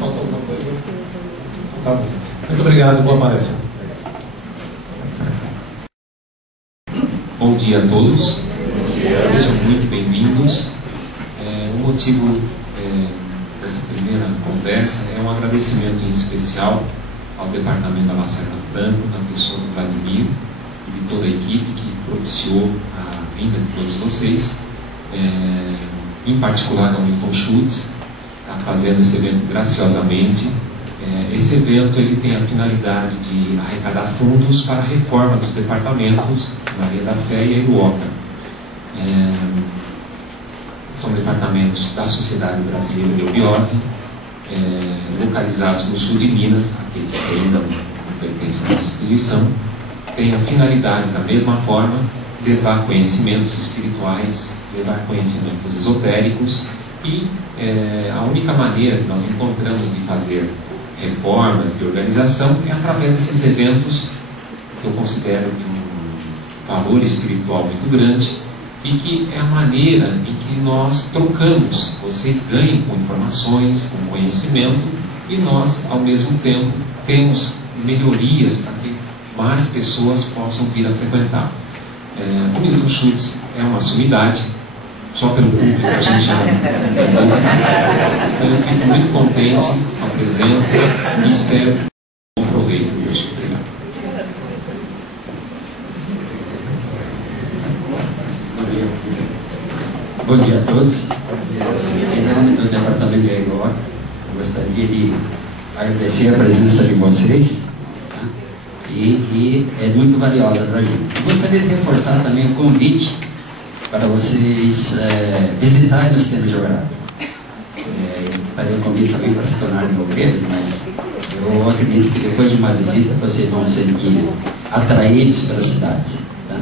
Falta alguma coisa? Tá bom. Muito obrigado, boa palestra. Bom dia a todos. Sejam muito bem-vindos. O motivo dessa primeira conversa é um agradecimento em especial ao Departamento da Lacerda Franco, na pessoa do Vladimir e de toda a equipe que propiciou a vinda de todos vocês, em particular ao Milton Schultz, está fazendo esse evento graciosamente. Esse evento ele tem a finalidade de arrecadar fundos para a reforma dos departamentos Maria da Fé e Iruoca. São departamentos da Sociedade Brasileira de Obiose, localizados no sul de Minas, aqueles que ainda não pertencem à instituição. Tem a finalidade, da mesma forma, de levar conhecimentos espirituais, levar conhecimentos esotéricos, e a única maneira que nós encontramos de fazer reformas de organização é através desses eventos que eu considero de um valor espiritual muito grande, e que é a maneira em que nós trocamos. Vocês ganham com informações, com conhecimento, e nós, ao mesmo tempo, temos melhorias para que mais pessoas possam vir a frequentar. O Milton Schultz é uma sumidade, só pelo público a gente já entendeu. Então eu fico muito contente com a presença e espero um bom proveito hoje. Obrigado. Bom dia a todos. Em nome do Departamento de Iruoca, eu gostaria de agradecer a presença de vocês, tá? E é muito valiosa para a gente. Eu gostaria de reforçar também o convite para vocês visitarem o sistema geográfico. Farei um convite também para se tornarem obreiros, mas eu acredito que depois de uma visita vocês vão se sentir atraídos pela cidade. Tá?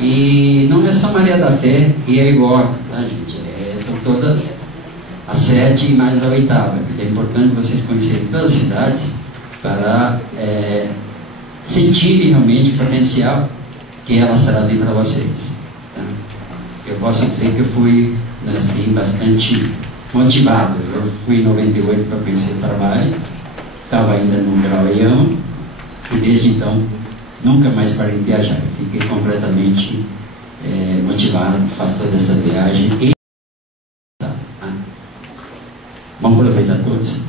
E não é só Maria da Fé e a Iruoca, tá, gente? São todas as 7 e mais a 8ª, porque é importante vocês conhecerem todas as cidades para sentirem realmente o potencial que elas trazem para vocês. Tá? Eu posso dizer que eu fui assim, bastante motivado. Eu fui em 98 para conhecer o trabalho, estava ainda no Graueião, e desde então nunca mais parei de viajar. Eu fiquei completamente motivado, faço toda essa viagem. Vamos aproveitar todos.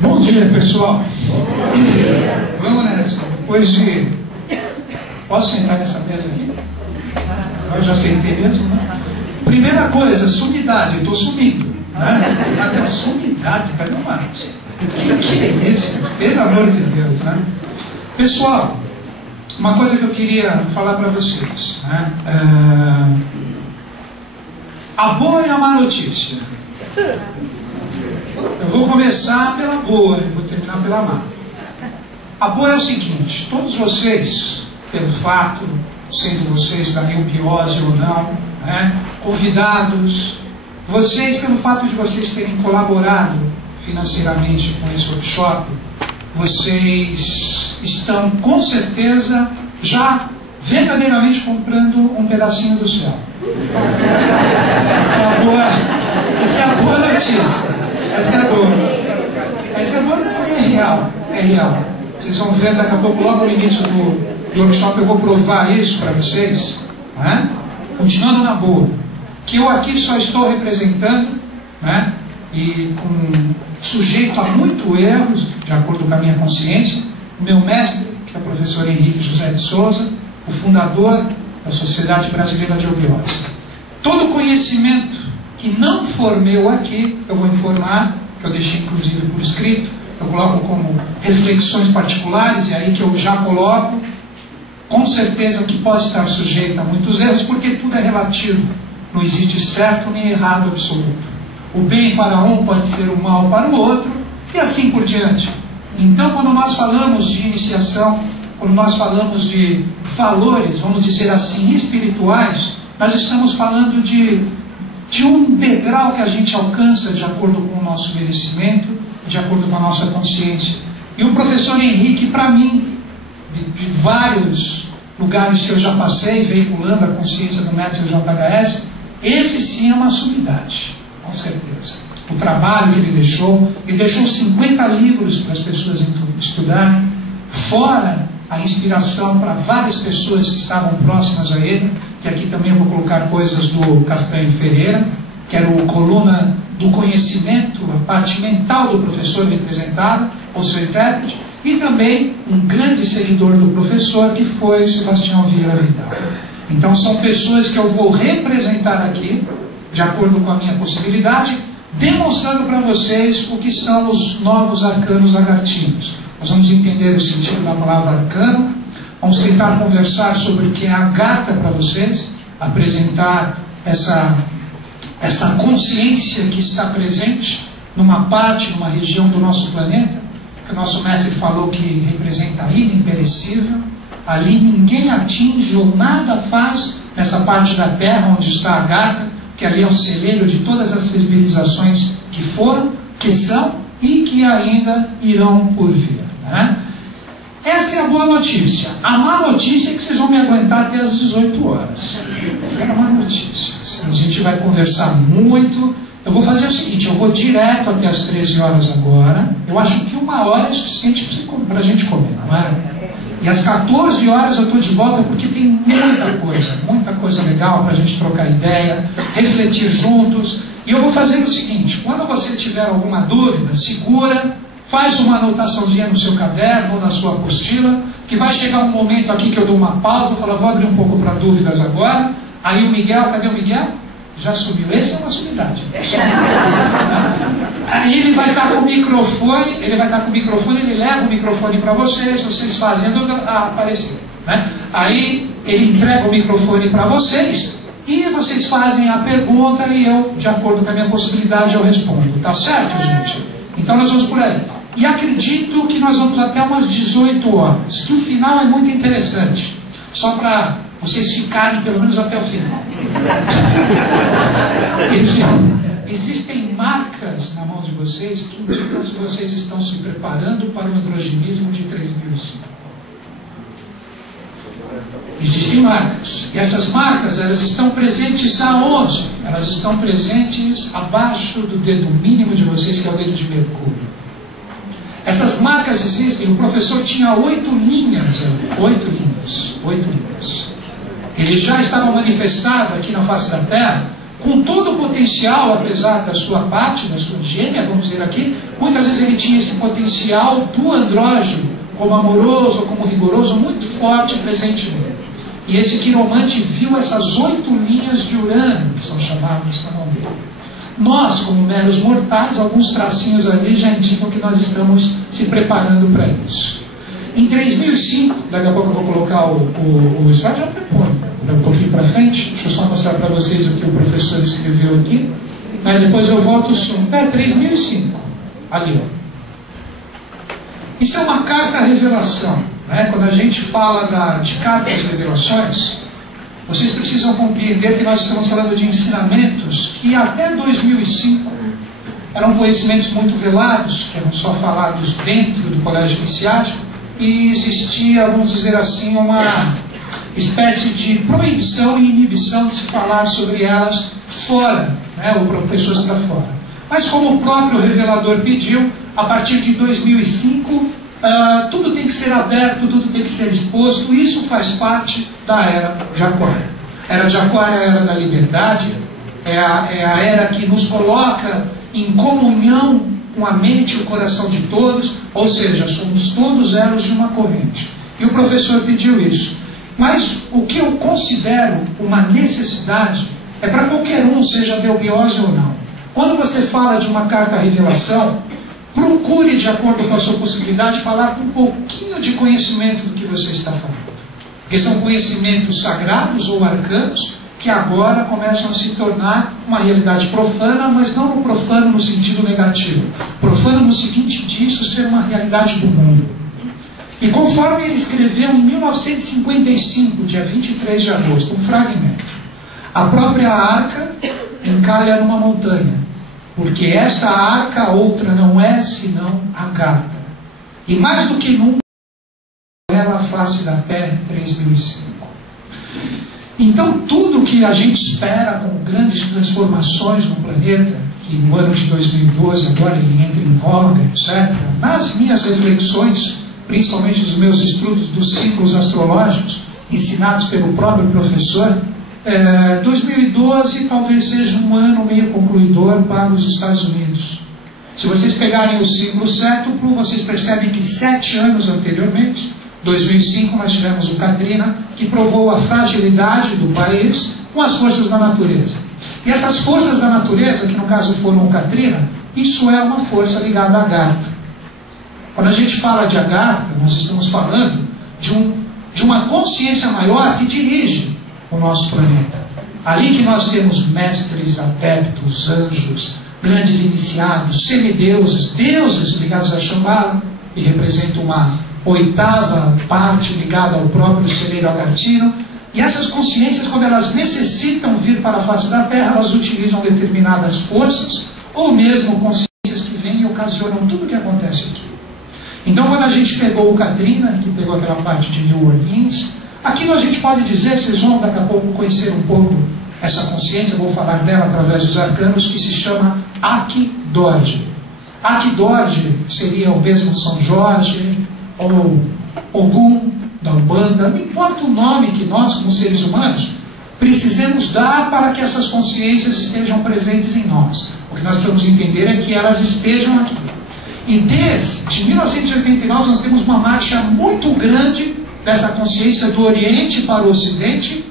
Bom dia, pessoal. Bom dia. Vamos nessa. Depois de... Posso sentar nessa mesa aqui? Eu já sentei mesmo, né? Primeira coisa, sumidade. Eu estou sumindo, né? Sumidade, cadê o Marcos? O que é isso? Pelo amor de Deus, né? Pessoal, uma coisa que eu queria falar para vocês, né? A boa e a má notícia. Eu vou começar pela boa e vou terminar pela má. A boa é o seguinte: todos vocês, pelo fato, sendo vocês da eubiose ou não, né, convidados, vocês, pelo fato de vocês terem colaborado financeiramente com esse workshop, vocês estão com certeza já verdadeiramente comprando um pedacinho do céu. Essa é a boa notícia. Essa é boa. Essa é boa, não, é real. É real. Vocês vão ver daqui a pouco, logo no início do workshop, eu vou provar isso para vocês. Né? Continuando na boa. Que eu aqui só estou representando, né? E sujeito a muito erros, de acordo com a minha consciência, o meu mestre, que é o professor Henrique José de Souza, o fundador da Sociedade Brasileira de Obiose. Todo conhecimento que não for meu aqui, eu vou informar, que eu deixei inclusive por escrito, eu coloco como reflexões particulares, e aí que eu já coloco, com certeza que pode estar sujeita a muitos erros, porque tudo é relativo. Não existe certo nem errado absoluto. O bem para um pode ser o mal para o outro, e assim por diante. Então, quando nós falamos de iniciação, quando nós falamos de valores, vamos dizer assim, espirituais, nós estamos falando de um degrau que a gente alcança de acordo com o nosso merecimento, de acordo com a nossa consciência. E o professor Henrique, para mim, de vários lugares que eu já passei, veiculando a consciência do mestre JHS, esse sim é uma sumidade, com certeza. O trabalho que ele deixou 50 livros para as pessoas estudarem, fora a inspiração para várias pessoas que estavam próximas a ele, que aqui também eu vou colocar coisas do Castanho Ferreira, que era o coluna do conhecimento, a parte mental do professor representada, ou seu intérprete, e também um grande seguidor do professor, que foi o Sebastião Vieira Vidal. Então são pessoas que eu vou representar aqui, de acordo com a minha possibilidade, demonstrando para vocês o que são os novos arcanos agartinos. Nós vamos entender o sentido da palavra arcano, vamos tentar conversar sobre o que é a Agartha para vocês, apresentar essa consciência que está presente numa parte, numa região do nosso planeta, que o nosso mestre falou que representa a ilha imperecível. Ali ninguém atinge ou nada faz nessa parte da Terra onde está a Agartha, que ali é o celeiro de todas as civilizações que foram, que são e que ainda irão por vir, né? Essa é a boa notícia. A má notícia é que vocês vão me aguentar até às 18 horas. É a má notícia. A gente vai conversar muito. Eu vou fazer o seguinte, eu vou direto até às 13 horas agora. Eu acho que 1 hora é suficiente para a gente comer, não é? E às 14 horas eu estou de volta, porque tem muita coisa legal para a gente trocar ideia, refletir juntos. E eu vou fazer o seguinte, quando você tiver alguma dúvida, segura, faz uma anotaçãozinha no seu caderno ou na sua apostila, que vai chegar um momento aqui que eu dou uma pausa, falo, vou abrir um pouco para dúvidas agora. Aí o Miguel, cadê o Miguel? Já subiu. Essa é uma sumidade. Aí ele vai estar com o microfone, ele leva o microfone para vocês fazem aparecer, né? Aí ele entrega o microfone para vocês e vocês fazem a pergunta e eu, de acordo com a minha possibilidade, eu respondo. Tá certo, gente? Então nós vamos por aí. E acredito que nós vamos até umas 18 horas, que o final é muito interessante. Só para vocês ficarem pelo menos até o final. Existem marcas na mão de vocês que indicam que vocês estão se preparando para o androgenismo de 3005. Existem marcas. E essas marcas, elas estão presentes aonde? Elas estão presentes abaixo do dedo mínimo de vocês, que é o dedo de Mercúrio. Essas marcas existem. O professor tinha 8 linhas. 8 linhas. Ele já estava manifestado aqui na face da Terra, com todo o potencial, apesar da sua parte, da sua gêmea, vamos dizer aqui. Muitas vezes ele tinha esse potencial do andrógeno, como amoroso, como rigoroso, muito forte presente nele. E esse quiromante viu essas 8 linhas de Urano, que são chamadas na mão dele. Nós, como meros mortais, alguns tracinhos ali já indicam que nós estamos se preparando para isso. Em 3005, daqui a pouco eu vou colocar o slide, já põe um pouquinho para frente, deixa eu só mostrar para vocês o que o professor escreveu aqui, aí depois eu volto o som. 3005, ali, ó. Isso é uma carta revelação, né? Quando a gente fala de cartas revelações, vocês precisam compreender que nós estamos falando de ensinamentos que até 2005 eram conhecimentos muito velados, que eram só falados dentro do colégio iniciático, e existia, vamos dizer assim, uma espécie de proibição e inibição de se falar sobre elas fora, né, ou para pessoas para fora. Mas como o próprio revelador pediu, a partir de 2005, tudo tem que ser aberto, tudo tem que ser exposto, e isso faz parte da Era de Aquário. A Era de Aquário é a Era da Liberdade, é a Era que nos coloca em comunhão com a mente e o coração de todos, ou seja, somos todos elos de uma corrente. E o professor pediu isso. Mas o que eu considero uma necessidade é para qualquer um, seja Delbiose ou não. Quando você fala de uma carta revelação, procure, de acordo com a sua possibilidade, falar com um pouquinho de conhecimento do que você está falando. Porque são conhecimentos sagrados ou arcanos que agora começam a se tornar uma realidade profana, mas não no profano no sentido negativo. Profano no seguinte disso ser uma realidade do mundo. E conforme ele escreveu em 1955, dia 23 de agosto, um fragmento, a própria arca encalha numa montanha, porque esta arca outra não é senão a Agartha. E mais do que nunca, ela a face da terra em 3005. Então tudo que a gente espera com grandes transformações no planeta, que no ano de 2012 agora ele entra em voga, etc., nas minhas reflexões, principalmente nos meus estudos dos ciclos astrológicos, ensinados pelo próprio professor, 2012 talvez seja um ano meio concluidor para os Estados Unidos. Se vocês pegarem o ciclo sétuplo, vocês percebem que 7 anos anteriormente, 2005, nós tivemos o Katrina, que provou a fragilidade do país com as forças da natureza. E essas forças da natureza, que no caso foram o Katrina, isso é uma força ligada à Agartha. Quando a gente fala de Agartha, nós estamos falando de uma consciência maior que dirige o nosso planeta. Ali que nós temos mestres, adeptos, anjos, grandes iniciados, semideuses, deuses ligados a Shambhala, que representam uma oitava parte ligada ao próprio celeiro agartino. E essas consciências, quando elas necessitam vir para a face da Terra, elas utilizam determinadas forças, ou mesmo consciências que vêm e ocasionam tudo o que acontece aqui. Então, quando a gente pegou o Katrina, que pegou aquela parte de New Orleans, aquilo a gente pode dizer, vocês vão daqui a pouco conhecer um pouco essa consciência, eu vou falar dela através dos arcanos, que se chama Akidorje. Akidorje seria o mesmo São Jorge, ou Ogum, da Umbanda, não importa o nome que nós, como seres humanos, precisamos dar para que essas consciências estejam presentes em nós. O que nós precisamos entender é que elas estejam aqui. E desde 1989 nós temos uma marcha muito grande dessa consciência do Oriente para o Ocidente,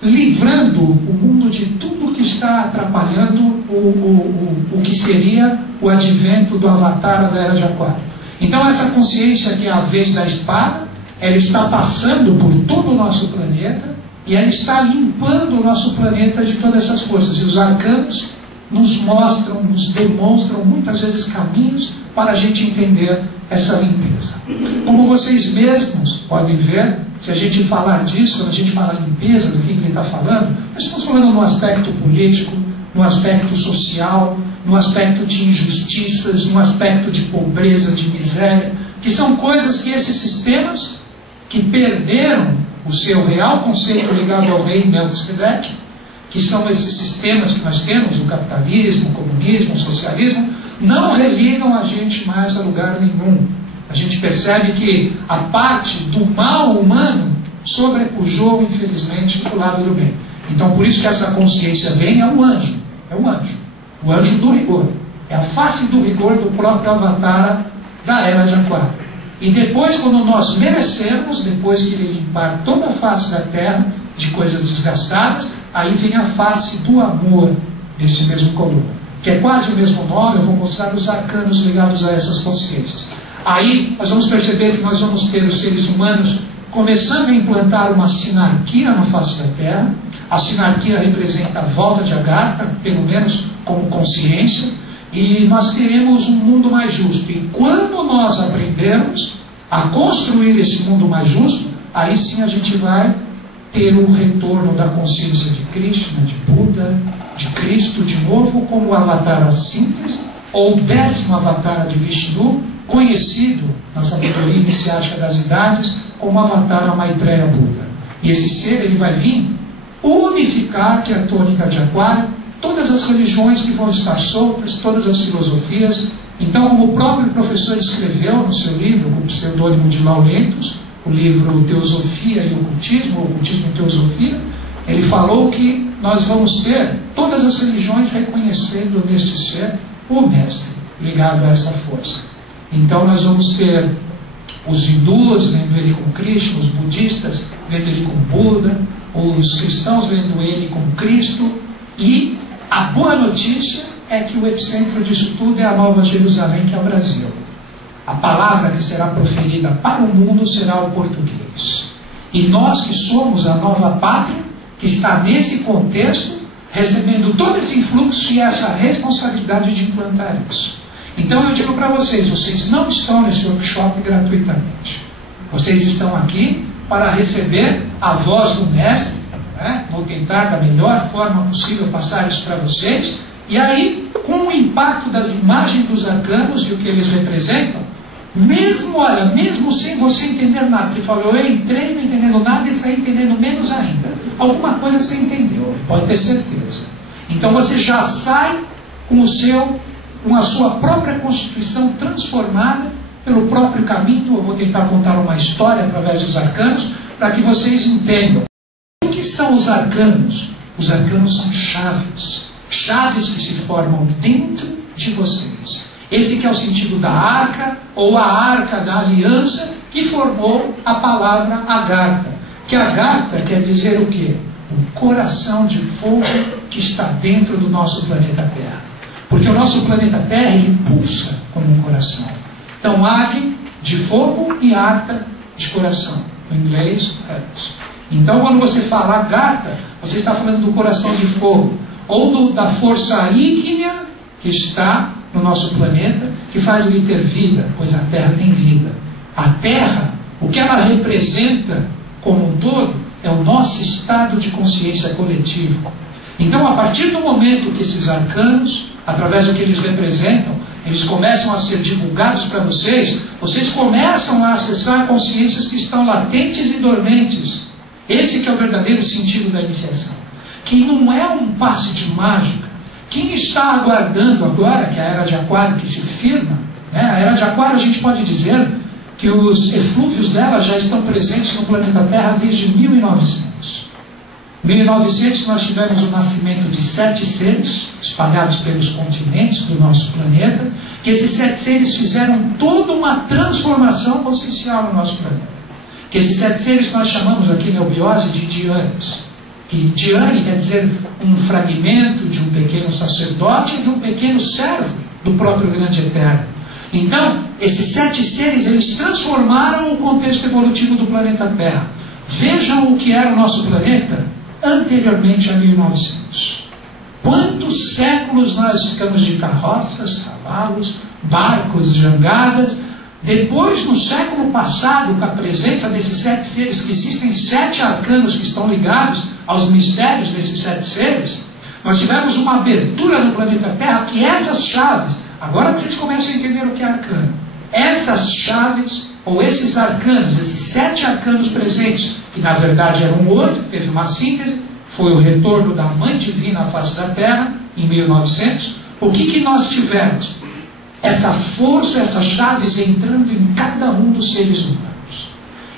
livrando o mundo de tudo que está atrapalhando o que seria o advento do Avatar da Era de Aquário. Então essa consciência que é a vez da espada, ela está passando por todo o nosso planeta e ela está limpando o nosso planeta de todas essas forças. E os arcanos nos mostram, nos demonstram muitas vezes caminhos para a gente entender essa limpeza. Como vocês mesmos podem ver, se a gente falar disso, quando a gente fala limpeza, do que ele está falando, nós estamos falando no aspecto político, no aspecto social, no aspecto de injustiças, no aspecto de pobreza, de miséria, que são coisas que esses sistemas que perderam o seu real conceito ligado ao rei Melquisedeque, que são esses sistemas que nós temos, o capitalismo, o comunismo, o socialismo, não religam a gente mais a lugar nenhum. A gente percebe que a parte do mal humano sobrepujou, infelizmente, do lado do bem. Então, por isso que essa consciência vem, é um anjo. É um anjo. O anjo do rigor. É a face do rigor do próprio Avatar da Era de Aquário. E depois, quando nós merecermos, depois que ele limpar toda a face da Terra de coisas desgastadas, aí vem a face do amor desse mesmo coluna, que é quase o mesmo nome. Eu vou mostrar os arcanos ligados a essas consciências. Aí nós vamos perceber que nós vamos ter os seres humanos começando a implantar uma sinarquia na face da Terra. A sinarquia representa a volta de Agartha, pelo menos como consciência, e nós teremos um mundo mais justo. E quando nós aprendermos a construir esse mundo mais justo, aí sim a gente vai ter o retorno da consciência de Krishna, de Buda, de Cristo de novo, como o Avatar simples, ou o 10º Avatar de Vishnu, conhecido na sabedoria iniciática das idades como Avatar Maitreya Buda. E esse ser, ele vai vir unificar, que é a tônica de Aquário, todas as religiões que vão estar soltas, todas as filosofias. Então, como o próprio professor escreveu no seu livro, com o pseudônimo de Laurentus, o livro Teosofia e Ocultismo, Ocultismo e Teosofia, ele falou que nós vamos ter todas as religiões reconhecendo neste ser o mestre, ligado a essa força. Então nós vamos ter os hindus vendo ele com Krishna, os budistas vendo ele com Buda, os cristãos vendo ele com Cristo, e a boa notícia é que o epicentro disso tudo é a Nova Jerusalém, que é o Brasil. A palavra que será proferida para o mundo será o português. E nós que somos a nova pátria, que está nesse contexto, recebendo todo esse influxo e essa responsabilidade de implantar isso. Então eu digo para vocês, vocês não estão nesse workshop gratuitamente. Vocês estão aqui para receber a voz do mestre, né? Vou tentar da melhor forma possível passar isso para vocês, e aí, com o impacto das imagens dos arcanos e o que eles representam, mesmo sem você entender nada, você falou, eu entrei não entendendo nada e saí entendendo menos ainda. Alguma coisa você entendeu, pode ter certeza. Então você já sai com a sua própria constituição transformada pelo próprio caminho. Eu vou tentar contar uma história através dos arcanos, para que vocês entendam. O que são os arcanos? Os arcanos são chaves. Chaves que se formam dentro de vocês. Esse que é o sentido da arca, ou a arca da aliança, que formou a palavra Agartha. Que Agartha quer dizer o quê? O coração de fogo que está dentro do nosso planeta Terra. Porque o nosso planeta Terra, ele pulsa como um coração. Então, ave de fogo e Artha de coração. No inglês, heart. Então, quando você fala Agartha, você está falando do coração de fogo. Ou da força ígnea que está no nosso planeta, que faz ele ter vida, pois a Terra tem vida. A Terra, o que ela representa como um todo, é o nosso estado de consciência coletivo. Então, a partir do momento que esses arcanos, através do que eles representam, eles começam a ser divulgados para vocês, vocês começam a acessar consciências que estão latentes e dormentes. Esse que é o verdadeiro sentido da iniciação. Que não é um passe de mágica. Quem está aguardando agora, que é a Era de Aquário que se firma, né? A Era de Aquário a gente pode dizer que os eflúvios dela já estão presentes no planeta Terra desde 1900. Em 1900 nós tivemos o nascimento de 7 seres espalhados pelos continentes do nosso planeta, que esses 7 seres fizeram toda uma transformação consciencial no nosso planeta. Que esses 7 seres nós chamamos aqui na Eubiose de Dhyanis. Que Dhyani quer dizer um fragmento de um pequeno sacerdote, de um pequeno servo do próprio grande eterno. Então, esses 7 seres, eles transformaram o contexto evolutivo do planeta Terra. Vejam o que era o nosso planeta anteriormente a 1900. Quantos séculos nós ficamos de carroças, cavalos, barcos, jangadas. Depois, no século passado, com a presença desses 7 seres, que existem 7 arcanos que estão ligados aos mistérios desses 7 seres, nós tivemos uma abertura no planeta Terra, que essas chaves, agora que vocês começam a entender o que é arcano, essas chaves, ou esses arcanos, esses 7 arcanos presentes, que na verdade eram 8, teve uma síntese, foi o retorno da Mãe Divina à face da Terra, em 1900, o que nós tivemos? Essa força, essas chaves entrando em cada um dos seres humanos.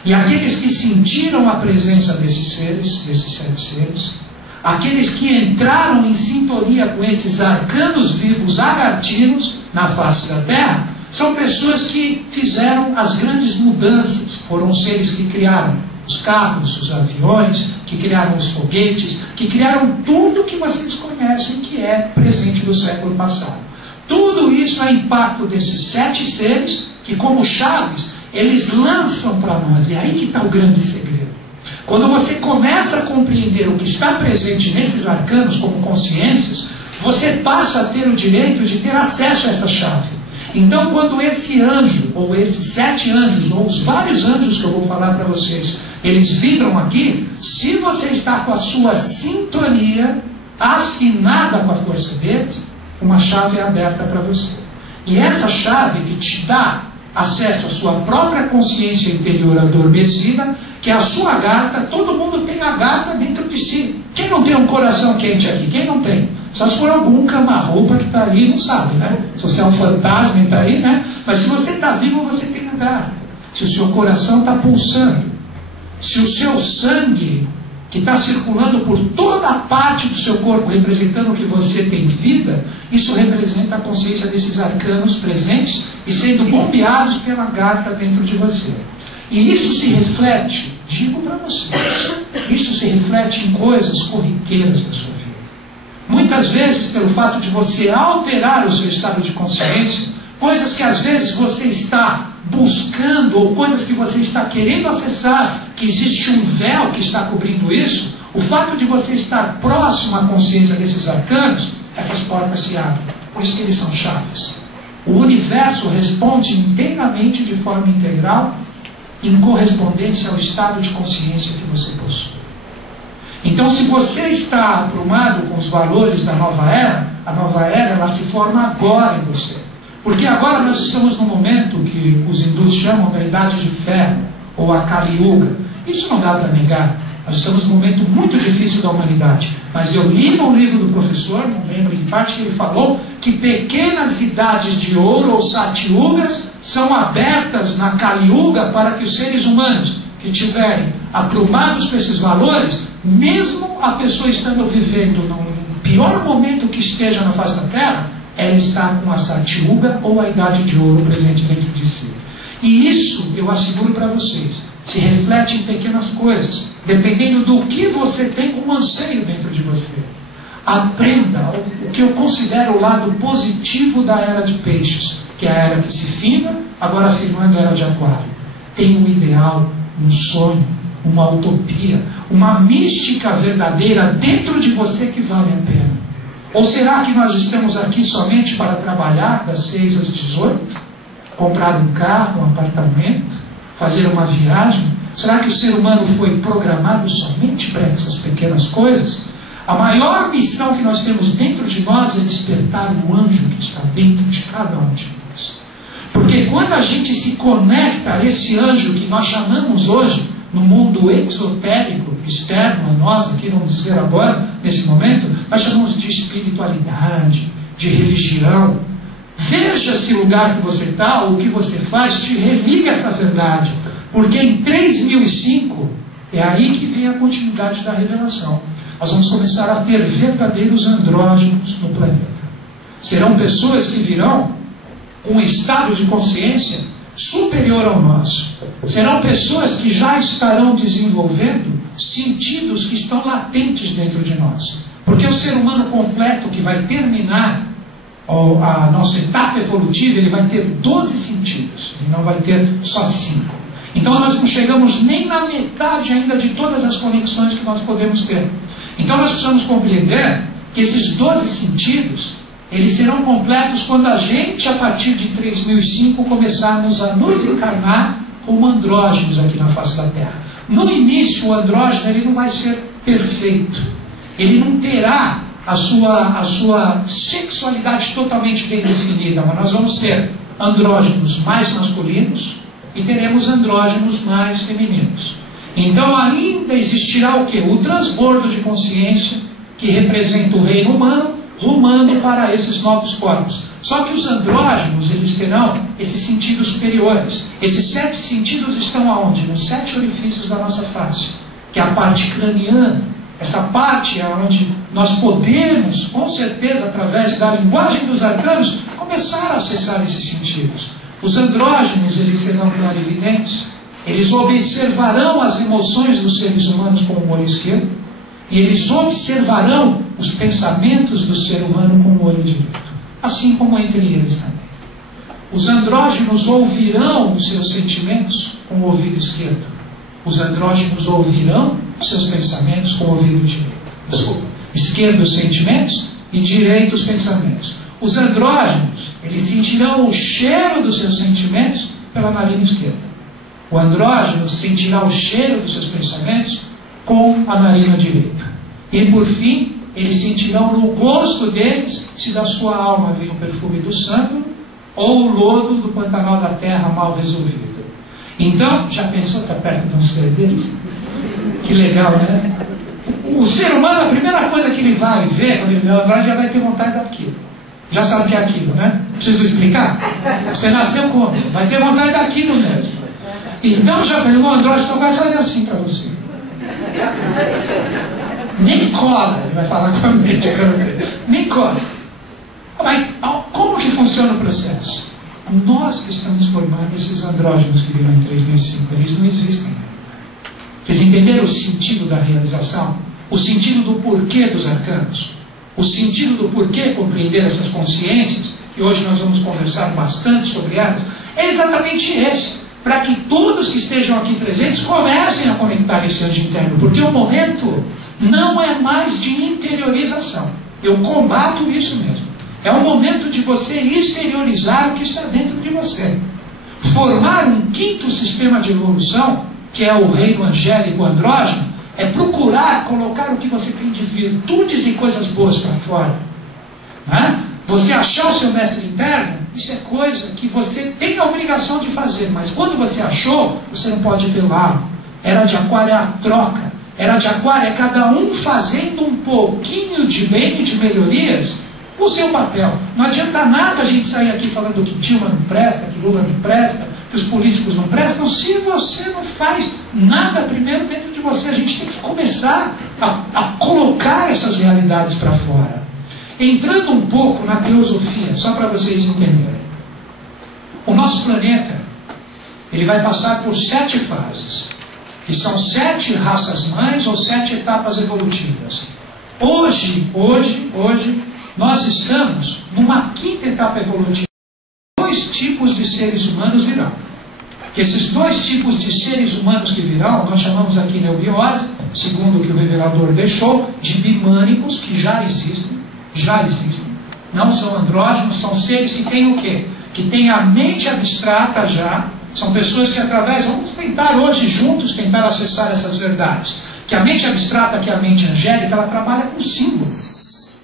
E aqueles que sentiram a presença desses seres, desses 7 seres, aqueles que entraram em sintonia com esses arcanos vivos agartinos na face da Terra, são pessoas que fizeram as grandes mudanças. Foram seres que criaram os carros, os aviões, que criaram os foguetes, que criaram tudo que vocês conhecem que é presente do século passado. Tudo isso é impacto desses 7 seres que, como chaves, eles lançam para nós. E aí que está o grande segredo. Quando você começa a compreender o que está presente nesses arcanos como consciências, você passa a ter o direito de ter acesso a essa chave. Então, quando esse anjo, ou esses 7 anjos, ou os vários anjos que eu vou falar para vocês, eles vibram aqui, se você está com a sua sintonia afinada com a força deles, uma chave é aberta para você. E essa chave que te dá acesso à sua própria consciência interior adormecida, que é a sua Agartha. Todo mundo tem Agartha dentro de si. Quem não tem um coração quente aqui? Quem não tem? Só se for algum cama-roupa que está ali, não sabe, né? Se você é um fantasma e está aí, né? Mas se você está vivo, você tem Agartha. Se o seu coração está pulsando, se o seu sangue, que está circulando por toda a parte do seu corpo, representando que você tem vida, isso representa a consciência desses arcanos presentes e sendo bombeados pela Agartha dentro de você. E isso se reflete, digo para vocês, isso se reflete em coisas corriqueiras da sua vida. Muitas vezes, pelo fato de você alterar o seu estado de consciência, coisas que às vezes você está buscando, ou coisas que você está querendo acessar, que existe um véu que está cobrindo isso, o fato de você estar próximo à consciência desses arcanos, essas portas se abrem. Por isso que eles são chaves. O universo responde inteiramente, de forma integral, em correspondência ao estado de consciência que você possui. Então, se você está aprumado com os valores da nova era, a nova era ela se forma agora em você. Porque agora nós estamos num momento que os hindus chamam da Idade de Ferro, ou a Kali Yuga. Isso não dá para negar. Nós estamos num momento muito difícil da humanidade. Mas eu li no livro do professor, não lembro de parte, que ele falou que pequenas idades de ouro, ou satyugas, são abertas na Kali Yuga para que os seres humanos que estiverem aprumados com esses valores, mesmo a pessoa estando vivendo no pior momento que esteja na face da Terra, ela está com a Satyuga ou a Idade de Ouro presente dentro de si. E isso, eu asseguro para vocês, se reflete em pequenas coisas, dependendo do que você tem como anseio dentro de você. Aprenda o que eu considero o lado positivo da Era de Peixes, que é a era que se finda, agora afirmando a Era de Aquário. Tem um ideal, um sonho, uma utopia, uma mística verdadeira dentro de você que vale a pena. Ou será que nós estamos aqui somente para trabalhar das 6 às 18? Comprar um carro, um apartamento, fazer uma viagem? Será que o ser humano foi programado somente para essas pequenas coisas? A maior missão que nós temos dentro de nós é despertar o anjo que está dentro de cada um de nós. Porque quando a gente se conecta a esse anjo que nós chamamos hoje, no mundo exotérico, externo a nós, aqui vamos dizer agora, nesse momento, nós chamamos de espiritualidade, de religião. Veja esse lugar que você está, ou o que você faz, te religa essa verdade. Porque em 3005, é aí que vem a continuidade da revelação. Nós vamos começar a ter verdadeiros andrógenos no planeta. Serão pessoas que virão com um estado de consciência superior ao nosso. Serão pessoas que já estarão desenvolvendo sentidos que estão latentes dentro de nós. Porque o ser humano completo que vai terminar a nossa etapa evolutiva, ele vai ter 12 sentidos, ele não vai ter só 5. Então nós não chegamos nem na metade ainda de todas as conexões que nós podemos ter. Então nós precisamos compreender que esses 12 sentidos, eles serão completos quando a gente, a partir de 3005, começarmos a nos encarnar como andrógenos aqui na face da Terra. No início, o andrógeno ele não vai ser perfeito. Ele não terá a sua sexualidade totalmente bem definida, mas nós vamos ter andrógenos mais masculinos e teremos andrógenos mais femininos. Então ainda existirá o quê? O transbordo de consciência que representa o reino humano, rumando para esses novos corpos. Só que os andrógenos, eles terão esses sentidos superiores. Esses 7 sentidos estão aonde? Nos 7 orifícios da nossa face, que é a parte craniana. Essa parte é onde nós podemos, com certeza, através da linguagem dos arcanos, começar a acessar esses sentidos. Os andrógenos, eles serão clarividentes, eles observarão as emoções dos seres humanos com o olho esquerdo, e eles observarão os pensamentos do ser humano com o olho direito, assim como entre eles também. Os andrógenos ouvirão os seus sentimentos com o ouvido esquerdo. Os andrógenos ouvirão os seus pensamentos com o ouvido direito. Desculpa, esquerdo os sentimentos e direito os pensamentos. Os andrógenos, eles sentirão o cheiro dos seus sentimentos pela narina esquerda. O andrógeno sentirá o cheiro dos seus pensamentos com a narina direita. E por fim, eles sentirão no gosto deles se da sua alma vem o perfume do santo ou o lodo do Pantanal da Terra mal resolvido. Então, já pensou que perto de um ser desse? Que legal, né? O ser humano, a primeira coisa que ele vai ver quando ele vê o andrógeno, já vai ter vontade daquilo. Já sabe o que é aquilo, né? Preciso explicar? Você nasceu como? Vai ter vontade daquilo mesmo. Então, já pegou o andrógeno, só vai fazer assim para você. Nem cola, ele vai falar com a mente para você. Nem cola. Mas como que funciona o processo? Nós que estamos formando esses andrógenos que viram em 3005, eles não existem. Vocês entenderam o sentido da realização? O sentido do porquê dos arcanos? O sentido do porquê compreender essas consciências e hoje nós vamos conversar bastante sobre elas, é exatamente esse, para que todos que estejam aqui presentes comecem a conectar esse anjo interno, porque o momento não é mais de interiorização. Eu combato isso mesmo. É o momento de você exteriorizar o que está dentro de você. Formar um quinto sistema de evolução, que é o reino angélico andrógeno, é procurar colocar o que você tem de virtudes e coisas boas para fora. Né? Você achar o seu mestre interno, isso é coisa que você tem a obrigação de fazer, mas quando você achou, você não pode velá-lo. Era de Aquário é a troca. Era de Aquário é cada um fazendo um pouquinho de bem e de melhorias o seu papel. Não adianta nada a gente sair aqui falando que Dilma não presta, que Lula não presta, que os políticos não prestam, se você não faz nada primeiro dentro de você. A gente tem que começar a colocar essas realidades para fora. Entrando um pouco na teosofia, só para vocês entenderem. O nosso planeta, ele vai passar por 7 fases, que são 7 raças-mães ou 7 etapas evolutivas. Hoje, nós estamos numa 5ª etapa evolutiva. 2 tipos de seres humanos virão. Esses 2 tipos de seres humanos que virão, nós chamamos aqui neobiose, segundo o que o revelador deixou, de bimânicos, que já existem. Não são andrógenos, são seres que têm o quê? Que têm a mente abstrata já. São pessoas que vamos tentar hoje juntos tentar acessar essas verdades. Que a mente abstrata, que é a mente angélica, ela trabalha com símbolo.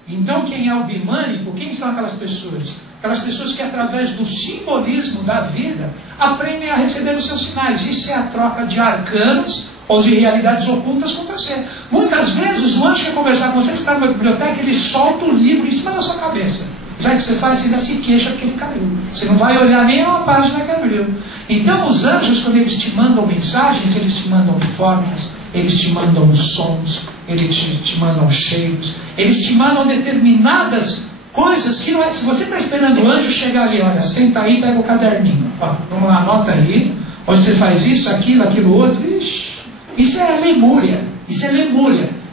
Então quem é o bimânico, quem são aquelas pessoas? Aquelas pessoas que através do simbolismo da vida aprendem a receber os seus sinais. Isso é a troca de arcanos ou de realidades ocultas com você. Muitas vezes o anjo quer conversar com você, você está na biblioteca, ele solta o livro em cima da sua cabeça. Sabe o que você faz? Você ainda se queixa porque ele caiu. Você não vai olhar nem uma página que abriu. Então os anjos, quando eles te mandam mensagens, eles te mandam formas, eles te mandam sons, eles te mandam cheiros, eles te mandam determinadas coisas que não é. Se você está esperando o anjo chegar ali, olha, senta aí, pega o caderninho, ó, vamos lá, anota aí, onde você faz isso, aquilo outro, isso é lemúria,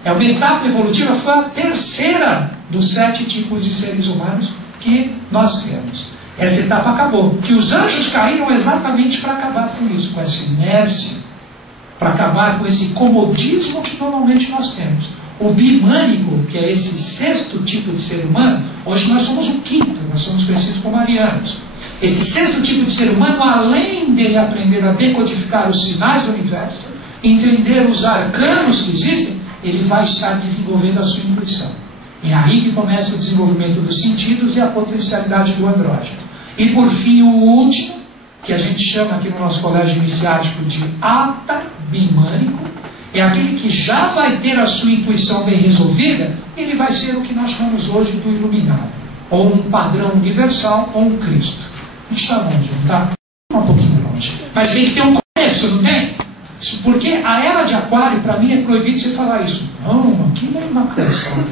é uma etapa evolutiva, foi a 3ª dos 7 tipos de seres humanos que nós temos. Essa etapa acabou, que os anjos caíram exatamente para acabar com isso, com essa inércia, para acabar com esse comodismo que normalmente nós temos. O bimânico, que é esse 6º tipo de ser humano, hoje nós somos o 5º, nós somos conhecidos como arianos. Esse 6º tipo de ser humano, além dele aprender a decodificar os sinais do universo, entender os arcanos que existem, ele vai estar desenvolvendo a sua intuição. É aí que começa o desenvolvimento dos sentidos e a potencialidade do andrógeno. E por fim, o último, que a gente chama aqui no nosso colégio iniciático de atabimânico, é aquele que já vai ter a sua intuição bem resolvida, ele vai ser o que nós chamamos hoje do iluminado, ou um padrão universal, ou um Cristo. A gente está longe, não está? Um pouquinho longe. Mas tem que ter um começo, não tem? Porque a era de Aquário, para mim, é proibido você falar isso. Não, aqui não é uma canção.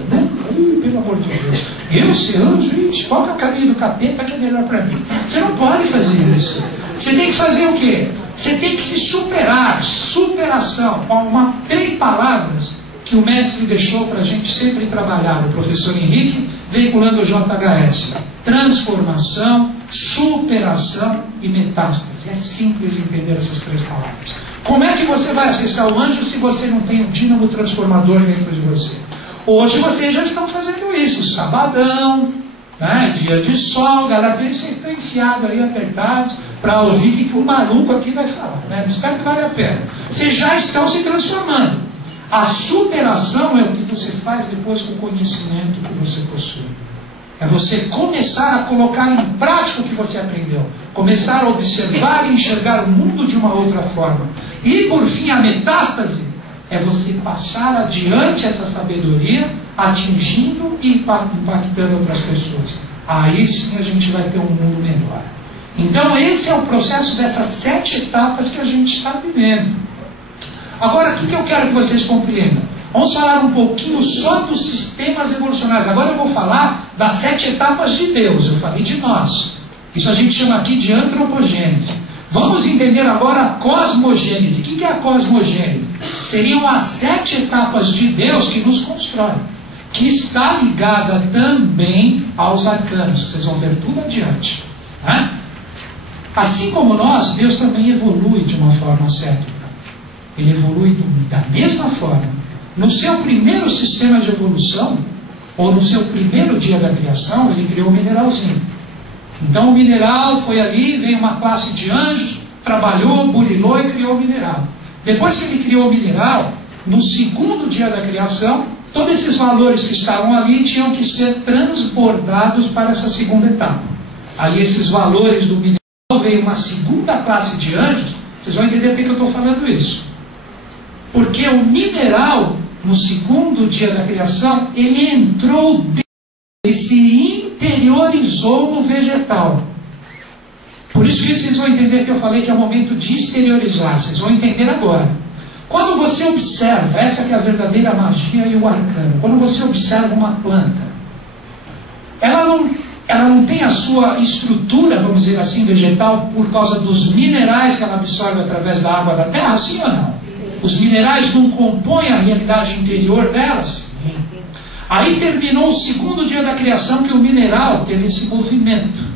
Pelo amor de Deus. Eu, ser anjo, foca a caminho do capeta que é melhor para mim. Você não pode fazer isso. Você tem que fazer o quê? Você tem que se superar. Superação. 3 palavras que o mestre deixou para a gente sempre trabalhar. O professor Henrique, veiculando o JHS. Transformação, superação e metástase. É simples entender essas 3 palavras. Como é que você vai acessar o anjo se você não tem um dínamo transformador dentro de você? Hoje vocês já estão fazendo isso, sabadão, né? Dia de sol, galera, vocês estão enfiados aí, apertados, para ouvir o que o maluco aqui vai falar, né? Espero que vale a pena. Vocês já estão se transformando. A superação é o que você faz depois com o conhecimento que você possui. É você começar a colocar em prática o que você aprendeu. Começar a observar e enxergar o mundo de uma outra forma. E por fim, a metástase é você passar adiante essa sabedoria, atingindo e impactando outras pessoas. Aí sim a gente vai ter um mundo melhor. Então esse é o processo dessas 7 etapas que a gente está vivendo. Agora, o que eu quero que vocês compreendam? Vamos falar um pouquinho só dos sistemas evolucionários. Agora eu vou falar das 7 etapas de Deus. Eu falei de nós. Isso a gente chama aqui de antropogênese. Vamos entender agora a cosmogênese. O que é a cosmogênese? Seriam as 7 etapas de Deus que nos constroem, que está ligada também aos arcanos, que vocês vão ver tudo adiante. Né? Assim como nós, Deus também evolui de uma forma cética. Ele evolui da mesma forma. No seu primeiro sistema de evolução, ou no seu primeiro dia da criação, ele criou o mineralzinho. Então o mineral foi ali, veio uma classe de anjos, trabalhou, burilou e criou o mineral. Depois que ele criou o mineral, no segundo dia da criação, todos esses valores que estavam ali tinham que ser transbordados para essa segunda etapa. Aí esses valores do mineral, veio uma segunda classe de anjos. Vocês vão entender por que eu estou falando isso. Porque o mineral, no segundo dia da criação, ele entrou dentro, ele se interiorizou no vegetal. Por isso que vocês vão entender que eu falei que é o momento de exteriorizar. Vocês vão entender agora. Quando você observa, essa que é a verdadeira magia e o arcano. Quando você observa uma planta, ela não tem a sua estrutura, vamos dizer assim, vegetal, por causa dos minerais que ela absorve através da água da terra, sim ou não? Os minerais não compõem a realidade interior delas? Aí terminou o segundo dia da criação, que o mineral teve esse movimento.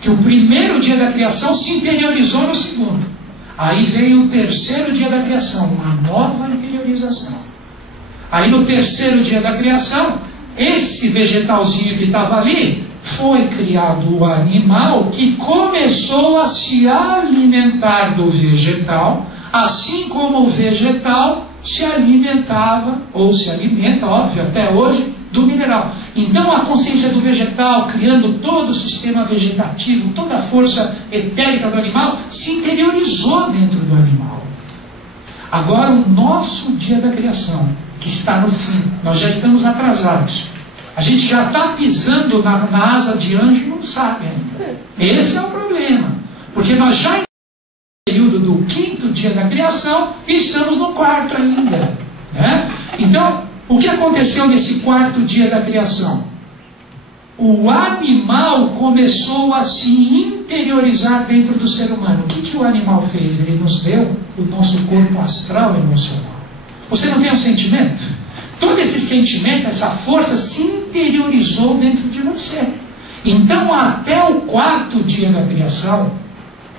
Que o primeiro dia da criação se interiorizou no segundo. Aí veio o terceiro dia da criação, uma nova interiorização. Aí no terceiro dia da criação, esse vegetalzinho que estava ali, foi criado o animal que começou a se alimentar do vegetal, assim como o vegetal se alimentava, ou se alimenta, óbvio, até hoje, do mineral. Então a consciência do vegetal, criando todo o sistema vegetativo, toda a força etérica do animal, se interiorizou dentro do animal. Agora o nosso dia da criação, que está no fim, nós já estamos atrasados. A gente já está pisando na asa de anjo e não sabe ainda. Esse é o problema. Porque nós já estamos no período do quinto dia da criação e estamos no quarto ainda. Né? Então, o que aconteceu nesse quarto dia da criação? O animal começou a se interiorizar dentro do ser humano. O que o animal fez? Ele nos deu o nosso corpo astral emocional. Você não tem um sentimento? Todo esse sentimento, essa força se interiorizou dentro de você. Então, até o quarto dia da criação,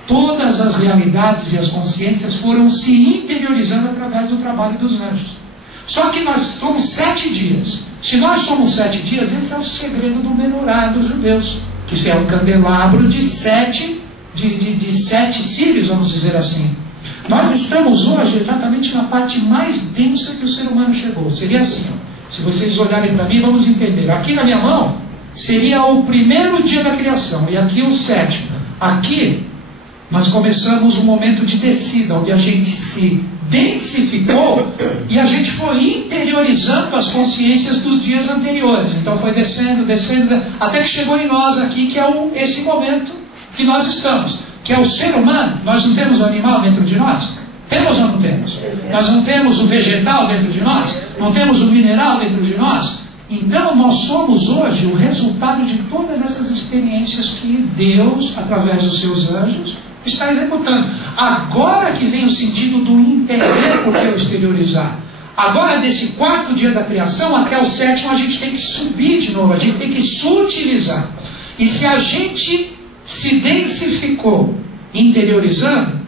todas as realidades e as consciências foram se interiorizando através do trabalho dos anjos. Só que nós somos 7 dias. Se nós somos 7 dias, esse é o segredo do menorá dos judeus. Que isso é um candelabro de 7 cílios, vamos dizer assim. Nós estamos hoje exatamente na parte mais densa que o ser humano chegou. Seria assim, se vocês olharem para mim, vamos entender. Aqui na minha mão seria o primeiro dia da criação, e aqui o 7º. Aqui nós começamos um momento de descida, onde a gente se densificou e a gente foi interiorizando as consciências dos dias anteriores. Então foi descendo, até que chegou em nós aqui, que é esse momento que nós estamos, que é o ser humano. Nós não temos o animal dentro de nós? Temos ou não temos? Nós não temos o vegetal dentro de nós? Não temos o mineral dentro de nós? Então nós somos hoje o resultado de todas essas experiências que Deus, através dos seus anjos, está executando. Agora que vem o sentido do entender por que eu exteriorizar. Agora, desse quarto dia da criação até o 7º, a gente tem que subir de novo, a gente tem que sutilizar. E se a gente se densificou interiorizando,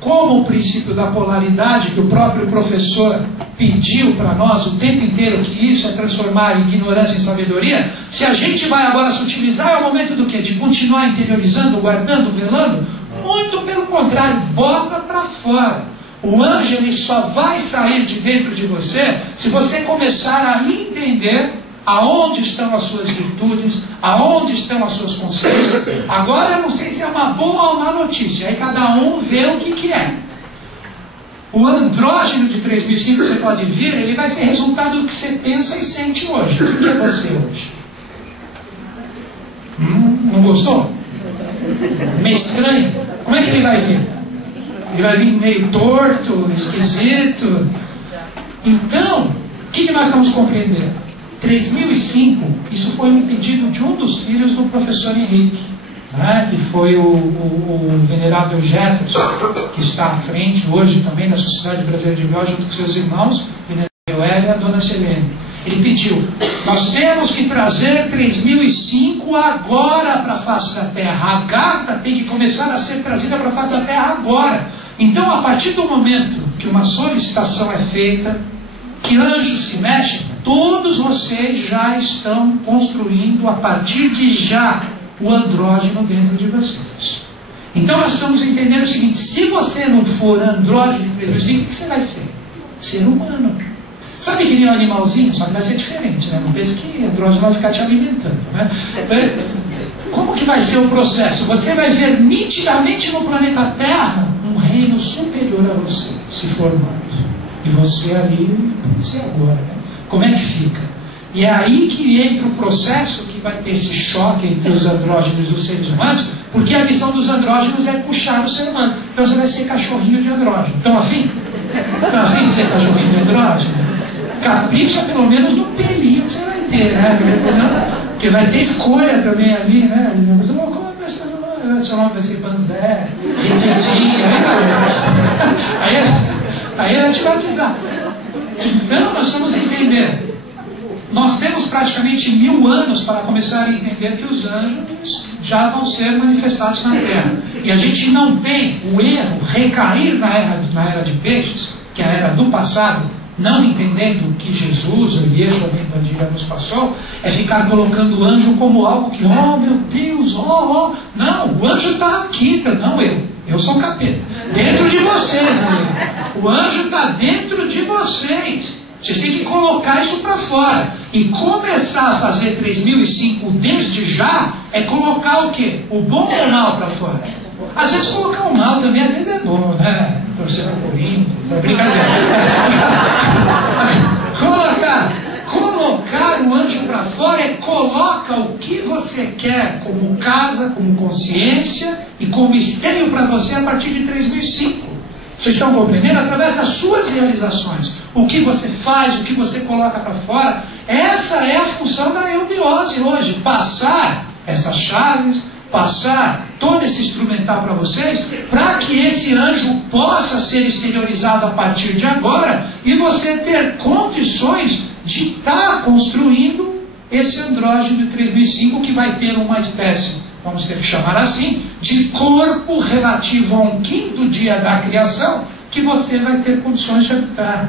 como o princípio da polaridade, que o próprio professor pediu para nós o tempo inteiro, que isso é transformar ignorância em sabedoria, se a gente vai agora sutilizar, é o momento do quê? De continuar interiorizando, guardando, velando? Muito pelo contrário, bota para fora. O anjo ele só vai sair de dentro de você se você começar a entender aonde estão as suas virtudes, aonde estão as suas consciências. Agora eu não sei se é uma boa ou má notícia, aí cada um vê o que é. O andrógeno de 3005 que você pode vir, ele vai ser resultado do que você pensa e sente hoje. O que é você hoje? Não gostou? Meio estranho? Como é que ele vai vir? Ele vai vir meio torto, esquisito. Então, o que nós vamos compreender? 3005, isso foi um pedido de um dos filhos do professor Henrique, né, que foi o venerável Jefferson, que está à frente hoje também da Sociedade Brasileira de Biologia, junto com seus irmãos, venerável Hélio e a dona Selene. Ele pediu, Nós temos que trazer 3005 agora para a face da terra. A Agatha tem que começar a ser trazida para a face da terra agora. Então, a partir do momento que uma solicitação é feita, que anjos se mexem, todos vocês já estão construindo a partir de já o andrógeno dentro de vocês. Então nós estamos entendendo o seguinte: se você não for andrógeno de 3005, o que você vai ser? Ser humano. Sabe que nem um animalzinho, só que vai ser diferente, né? Não pense que andrógeno vai ficar te alimentando, né? Como que vai ser o processo? Você vai ver nitidamente no planeta Terra um reino superior a você, se formando. E você ali, você agora, né? Como é que fica? E é aí que entra o processo que vai ter esse choque entre os andrógenos e os seres humanos, porque a missão dos andrógenos é puxar o ser humano. Então você vai ser cachorrinho de andrógeno. Estão afim? Estão afim de ser cachorrinho de andrógeno? Capricha pelo menos no pelinho que você vai ter, né? Porque vai ter escolha também ali, né? Como é seu nome? Seu nome vai ser Panzé, Retidinha, aí é te batizar. Então nós estamos entendendo. Nós temos praticamente 1000 anos para começar a entender que os anjos já vão ser manifestados na Terra. E a gente não tem o erro recair na era de peixes, que é a era do passado, não entendendo o que Jesus, o Yeshua Ben Bandira nos passou, é ficar colocando o anjo como algo que, oh meu Deus, Não, o anjo está aqui, não eu sou um capeta. Dentro de vocês, amigo. O anjo está dentro de vocês. Vocês têm que colocar isso para fora. E começar a fazer 3005 desde já é colocar o quê? O bom ou o mal para fora. Às vezes colocar o mal também, às vezes é bom, né? Torcer para o Corinthians, é brincadeira. Colocar o anjo para fora é coloca o que você quer como casa, como consciência e como esteio para você a partir de 3005. Vocês estão compreendendo? Através das suas realizações. O que você faz, o que você coloca para fora. Essa é a função da eubiose hoje. Passar essas chaves, passar todo esse instrumental para vocês, para que esse anjo possa ser exteriorizado a partir de agora e você ter condições de estar construindo esse andrógeno de 3005 que vai ter uma espécie, vamos ter que chamar assim, de corpo relativo a um quinto dia da criação que você vai ter condições de habitar.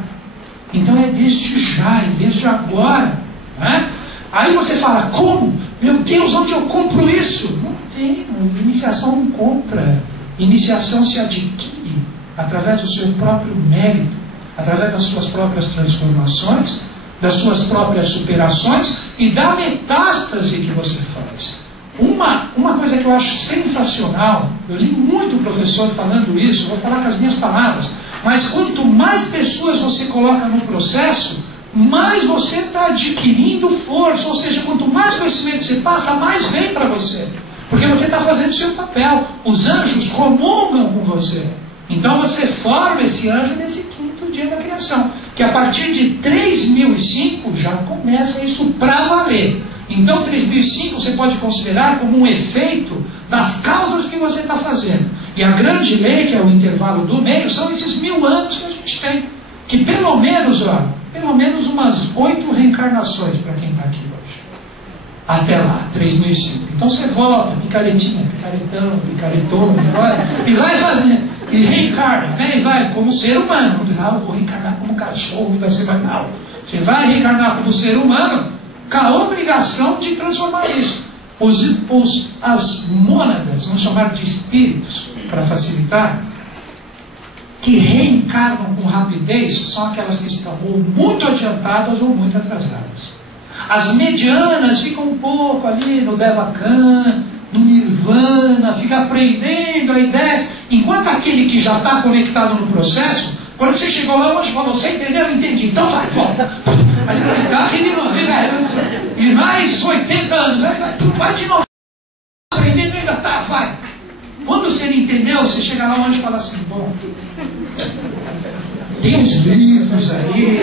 Então é desde já, é desde agora, né? Aí você fala, como? Meu Deus, onde eu compro isso? Não tem, iniciação não compra. Iniciação se adquire através do seu próprio mérito, através das suas próprias transformações, das suas próprias superações e da metástase que você faz. Uma coisa que eu acho sensacional, eu li muito professor falando isso, vou falar com as minhas palavras, mas quanto mais pessoas você coloca no processo, mais você está adquirindo força, ou seja, quanto mais conhecimento você passa, mais vem para você, porque você está fazendo o seu papel, os anjos comungam com você, então você forma esse anjo nesse quinto dia da criação, que a partir de 3005 já começa isso para valer. Então 3005 você pode considerar como um efeito das causas que você está fazendo. E a grande lei, que é o intervalo do meio, são esses 1000 anos que a gente tem. Que pelo menos umas 8 reencarnações para quem está aqui hoje. Até lá, 3005. Então você volta, picaretinha, picaretão, picaretona, e vai fazendo. E reencarna, né? E vai como ser humano. Eu vou reencarnar como cachorro, vai ser mais mal. Você vai reencarnar como ser humano, com a obrigação de transformar isso. As mônadas, vamos chamar de espíritos, para facilitar, que reencarnam com rapidez, são aquelas que estão ou muito adiantadas ou muito atrasadas. As medianas ficam um pouco ali no Devakan, no Nirvana, fica aprendendo, aí desce, enquanto aquele que já está conectado no processo, quando você chegou lá, o anjo falou, você entendeu? Eu entendi, então vai, volta. Mas você vai ficar aqui de novo, e mais 80 anos, vai de novo, aprendendo ainda, tá, vai. Quando você entendeu, você chega lá, o anjo fala assim, bom, tem uns livros aí,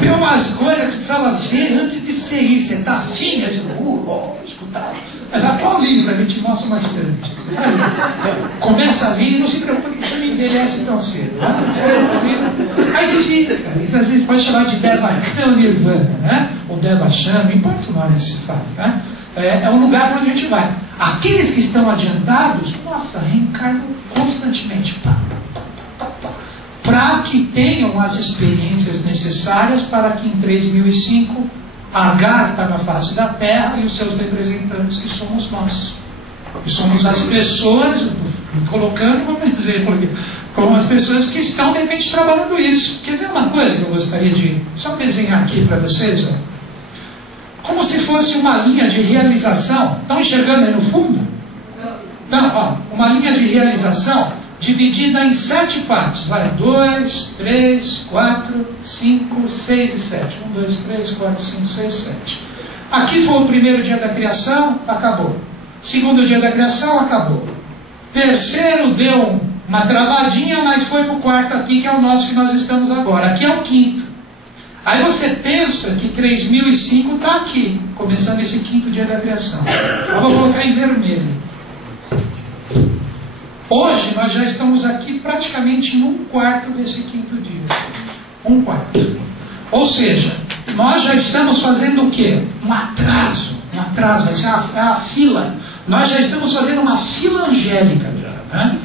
tem umas coisas que precisava ver antes de ser isso, você tá afim? Eu digo, escutar. Mas qual livro? A gente mostra uma estante. Começa a ler e não se preocupe que você não envelhece tão cedo. Aí você fica, isso a gente pode chamar de Devachan Nirvana, né? Ou Devachan, não importa o nome que se fala, né? É um lugar para onde a gente vai. Aqueles que estão adiantados, nossa, reencarnam constantemente, para que tenham as experiências necessárias para que em 3005 a Agartha na face da Terra e os seus representantes, que somos nós. Que somos as pessoas, colocando como exemplo aqui, como as pessoas que estão de repente trabalhando isso. Quer ver uma coisa que eu gostaria de só desenhar aqui para vocês? Ó? Como se fosse uma linha de realização. Estão enxergando aí no fundo? Então, ó, uma linha de realização dividida em 7 partes. Vai, 2, 3, 4, 5, 6 e 7. 1, 2, 3, 4, 5, 6, 7. Aqui foi o primeiro dia da criação, acabou. Segundo dia da criação, acabou. Terceiro deu uma travadinha, mas foi para o quarto aqui, que é o nosso que nós estamos agora. Aqui é o quinto. Aí você pensa que 3005 está aqui, começando esse quinto dia da criação. Eu vou colocar em vermelho. Hoje nós já estamos aqui praticamente em 1/4 desse quinto dia. 1/4. Ou seja, nós já estamos fazendo o quê? Um atraso, vai ser a fila. Nós já estamos fazendo uma fila angélica já, né?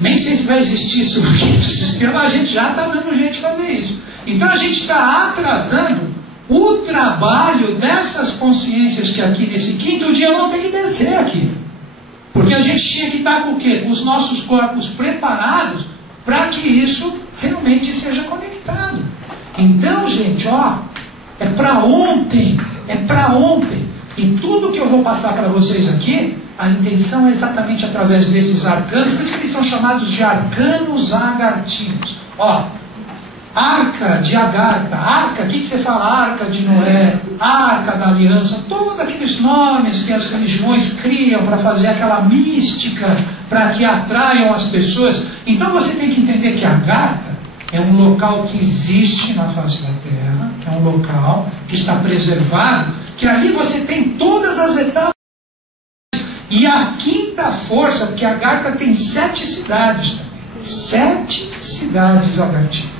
Nem sei se vai existir isso no quinto sistema, a gente já está dando jeito de fazer isso. Então a gente está atrasando o trabalho dessas consciências que aqui nesse quinto dia vão ter que descer aqui. Porque a gente tinha que estar com o quê? Com os nossos corpos preparados para que isso realmente seja conectado. Então, gente, ó, é para ontem, E tudo que eu vou passar para vocês aqui, a intenção é exatamente através desses arcanos, por isso que eles são chamados de arcanos agartinos. Ó, Arca de Agartha, Arca, o que você fala? Arca de Noé, Arca da Aliança, todos aqueles nomes que as religiões criam para fazer aquela mística, para que atraiam as pessoas. Então você tem que entender que Agartha é um local que existe na face da Terra, é um local que está preservado, que ali você tem todas as etapas. E a quinta força, porque Agartha tem 7 cidades também. 7 cidades agartinas.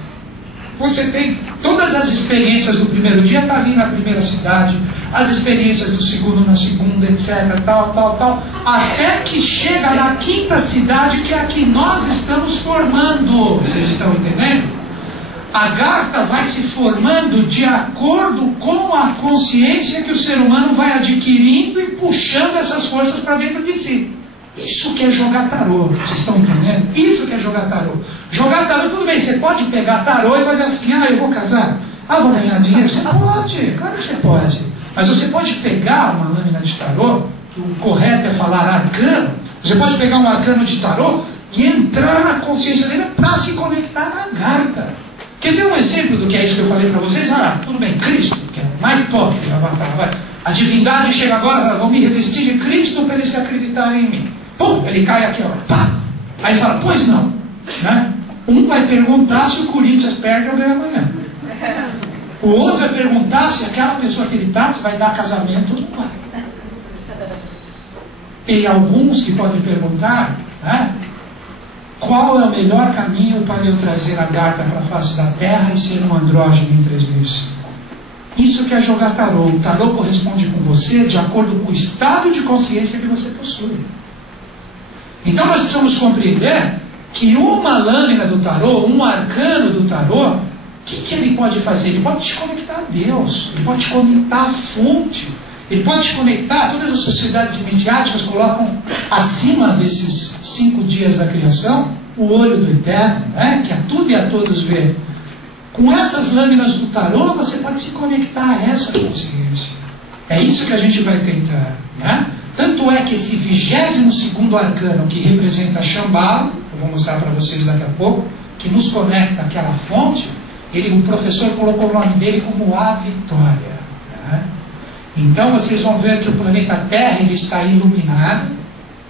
Você tem todas as experiências do primeiro dia, está ali na primeira cidade, as experiências do segundo na segunda, etc, tal, até que chega na quinta cidade, que é a que nós estamos formando. Vocês estão entendendo? Agartha vai se formando de acordo com a consciência que o ser humano vai adquirindo e puxando essas forças para dentro de si. Isso que é jogar tarô, vocês estão entendendo? Isso que é jogar tarô. Jogar tarô, tudo bem, você pode pegar tarô e fazer assim, eu vou casar, vou ganhar dinheiro. Você pode, claro que você pode. Mas você pode pegar uma lâmina de tarô, que o correto é falar arcano, você pode pegar um arcano de tarô e entrar na consciência dele para se conectar na Agartha. Quer ver um exemplo do que é isso que eu falei para vocês? Tudo bem, Cristo, que é o mais top do Avatar, vai. A divindade chega agora e fala, vou me revestir de Cristo para eles se acreditarem em mim. Pum, ele cai aqui, ó. Pá. Aí ele fala, pois não. Né? Um vai perguntar se o Corinthians perde ou ganha amanhã. O outro vai perguntar se aquela pessoa que ele está, se vai dar casamento ou não vai. Tem alguns que podem perguntar, né, qual é o melhor caminho para eu trazer a Agartha para a face da Terra e ser um andrógeno em 3005. Isso que é jogar tarô. O tarô corresponde com você de acordo com o estado de consciência que você possui. Então nós precisamos compreender que uma lâmina do tarô, um arcano do tarô, o que ele pode fazer? Ele pode te conectar a Deus, ele pode te conectar à fonte, ele pode te conectar. Todas as sociedades iniciáticas colocam acima desses 5 dias da criação o olho do Eterno, né? Que a tudo e a todos vê. Com essas lâminas do tarô você pode se conectar a essa consciência. É isso que a gente vai tentar, né? Tanto é que esse 22º arcano, que representa Shambhala, eu vou mostrar para vocês daqui a pouco, que nos conecta àquela fonte, o professor colocou o nome dele como a Vitória. Né? Então vocês vão ver que o planeta Terra ele está iluminado,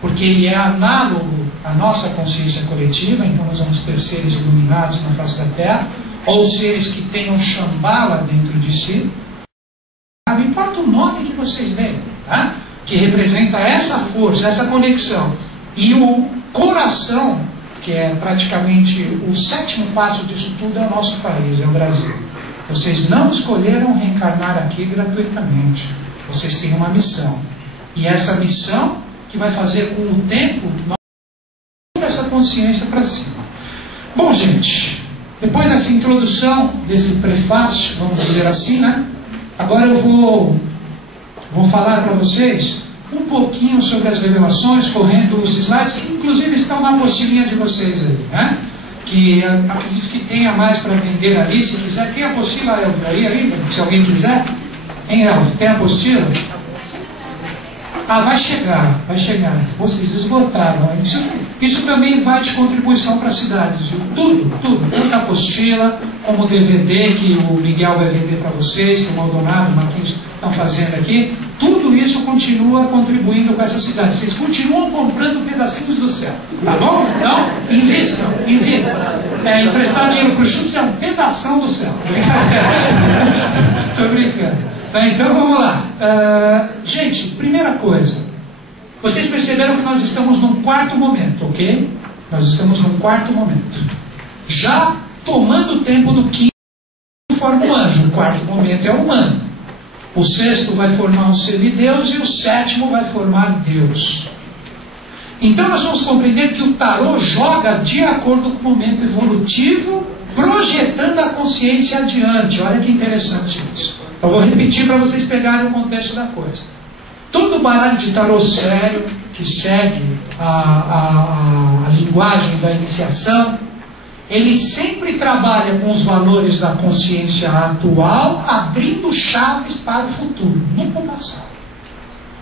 porque ele é análogo à nossa consciência coletiva, então nós vamos ter seres iluminados na face da Terra, ou seres que tenham Shambhala dentro de si. Não importa o nome que vocês deem, tá? Que representa essa força, essa conexão. E o coração, que é praticamente o 7º passo disso tudo, é o nosso país, é o Brasil. Vocês não escolheram reencarnar aqui gratuitamente. Vocês têm uma missão. E essa missão que vai fazer com o tempo nós essa consciência para cima. Bom, gente, depois dessa introdução, desse prefácio, vamos dizer assim, né? Agora eu vou falar para vocês um pouquinho sobre as revelações, correndo os slides, que inclusive estão na apostilinha de vocês aí, né? Que acredito que tenha mais para vender ali, se quiser. Tem a apostila, Elvio, aí ainda? Se alguém quiser. Hein, Elvio? Tem a apostila? Ah, vai chegar. Vocês esgotaram. Isso também vai de contribuição para as cidades, viu? Tudo. Tanto a apostila, como o DVD que o Miguel vai vender para vocês, que o Maldonado, o Marquinhos estão fazendo aqui. Tudo isso continua contribuindo com essa cidade. Vocês continuam comprando pedacinhos do céu. Tá bom? Então, invistam. Emprestar dinheiro para o Chutes é um pedação do céu. Estou brincando. Então vamos lá. Gente, primeira coisa. Vocês perceberam que nós estamos num 4º momento, ok? Nós estamos num 4º momento. Já tomando o tempo do 5º, forma um anjo. O 4º momento é o humano. O 6º vai formar um semideus e o 7º vai formar Deus. Então nós vamos compreender que o tarô joga de acordo com o momento evolutivo, projetando a consciência adiante. Olha que interessante isso. Eu vou repetir para vocês pegarem o contexto da coisa. Todo baralho de tarô sério, que segue a linguagem da iniciação, ele sempre trabalha com os valores da consciência atual, abrindo chaves para o futuro, nunca o passado.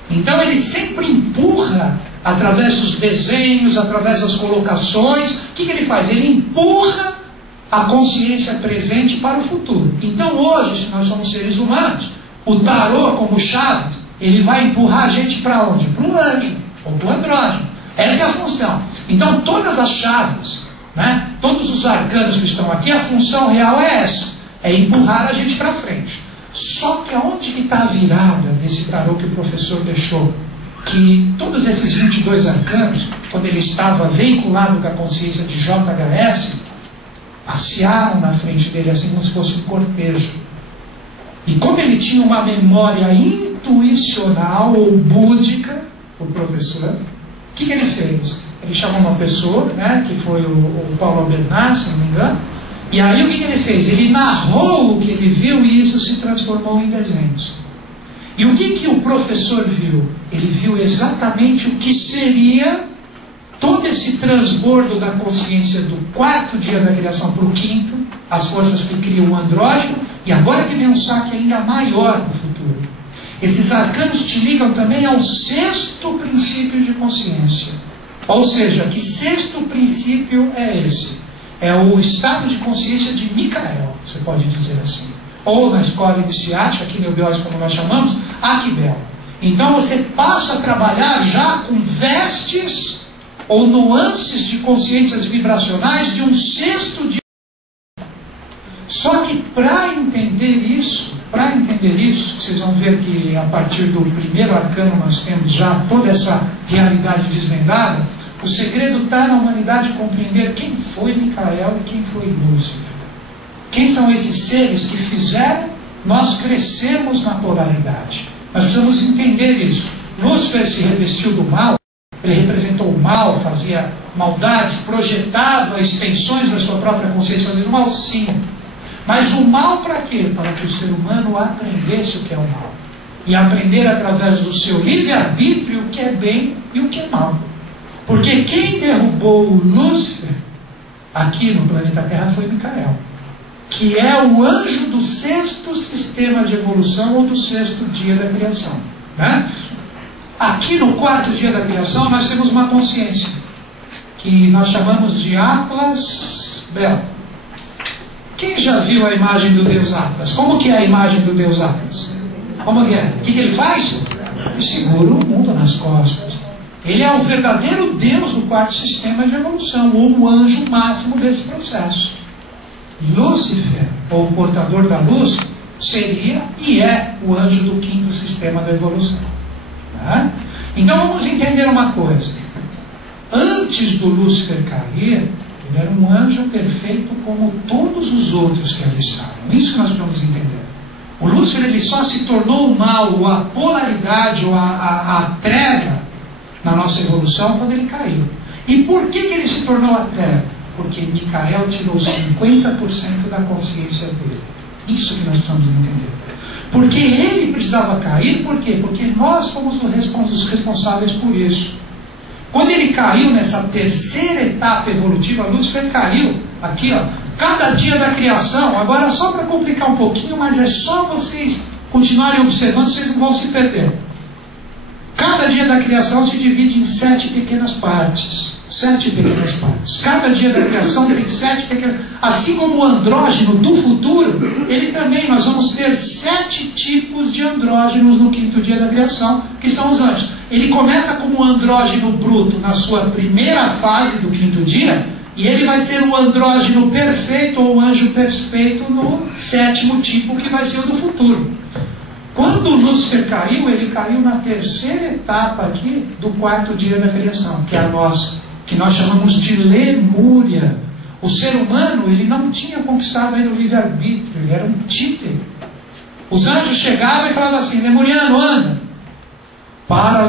Então ele sempre empurra, através dos desenhos, através das colocações. O que ele faz? Ele empurra a consciência presente para o futuro. Então hoje, se nós somos seres humanos, o tarô como chave, ele vai empurrar a gente para onde? Para o anjo, ou para o andrógeno. Essa é a função. Então todas as chaves, né, todos os arcanos que estão aqui, a função real é essa, é empurrar a gente para frente. Só que aonde que está a virada desse tarô que o professor deixou? Que todos esses 22 arcanos, quando ele estava vinculado com a consciência de JHS, passearam na frente dele assim como se fosse um cortejo. E como ele tinha uma memória intuicional ou búdica, o professor, o que ele fez? Ele chamou uma pessoa, né, que foi o Paulo Bernard, se não me engano, e aí o que ele fez? Ele narrou o que ele viu e isso se transformou em desenhos. E o que o professor viu? Ele viu exatamente o que seria todo esse transbordo da consciência do 4º dia da criação para o 5º, as forças que criam o andrógeno, e agora que vem um saque ainda maior no futuro. Esses arcanos te ligam também ao 6º princípio de consciência. Ou seja, que 6º princípio é esse? É o estado de consciência de Micael, você pode dizer assim. Ou na escola iniciática, aqui em Neubiose, como nós chamamos, Akibel. Então você passa a trabalhar já com vestes ou nuances de consciências vibracionais de um 6º dia. Só que para entender isso, vocês vão ver que a partir do 1º arcano nós temos já toda essa realidade desvendada. O segredo está na humanidade compreender quem foi Micael e quem foi Lúcifer. Quem são esses seres que fizeram nós crescermos na polaridade? Nós precisamos entender isso. Lúcifer se revestiu do mal, ele representou o mal, fazia maldades, projetava extensões da sua própria consciência do mal, sim. Mas o mal para quê? Para que o ser humano aprendesse o que é o mal. E aprender através do seu livre-arbítrio o que é bem e o que é mal. Porque quem derrubou o Lúcifer aqui no planeta Terra foi Micael, que é o anjo do 6º sistema de evolução ou do 6º dia da criação, né? Aqui no 4º dia da criação nós temos uma consciência que nós chamamos de Atlas Bel. Quem já viu a imagem do Deus Atlas? Como que é a imagem do Deus Atlas? Como que é? O que ele faz? Ele segura o mundo nas costas. Ele é o verdadeiro Deus do 4º sistema de evolução, ou o anjo máximo desse processo. Lúcifer, ou o portador da luz, seria e é o anjo do 5º sistema da evolução. Tá? Então vamos entender uma coisa. Antes do Lúcifer cair, ele era um anjo perfeito como todos os outros que ali estavam. Isso que nós precisamos entender. O Lúcifer ele só se tornou o mal, ou a polaridade, ou a treva na nossa evolução quando ele caiu. E por que ele se tornou a treva? Porque Micael tirou 50% da consciência dele. Isso que nós precisamos entender. Porque ele precisava cair, por quê? Porque nós fomos os responsáveis por isso. Quando ele caiu nessa terceira etapa evolutiva, Lúcifer caiu aqui, ó, cada dia da criação. Agora, só para complicar um pouquinho, mas é só vocês continuarem observando, vocês não vão se perder. Cada dia da criação se divide em 7 pequenas partes. 7 pequenas partes. Cada dia da criação tem 7 pequenas. Assim como o andrógeno do futuro, ele também, nós vamos ter 7 tipos de andrógenos no 5º dia da criação, que são os anjos. Ele começa como um andrógeno bruto na sua primeira fase do 5º dia, e ele vai ser o andrógeno perfeito, ou o anjo perfeito, no 7º tipo, que vai ser o do futuro. Quando o Lúcifer caiu, ele caiu na terceira etapa aqui do 4º dia da criação, que é a nossa, que nós chamamos de Lemúria. O ser humano, ele não tinha conquistado ainda o livre-arbítrio, ele era um títere. Os anjos chegavam e falavam assim: Lemuriano, anda, para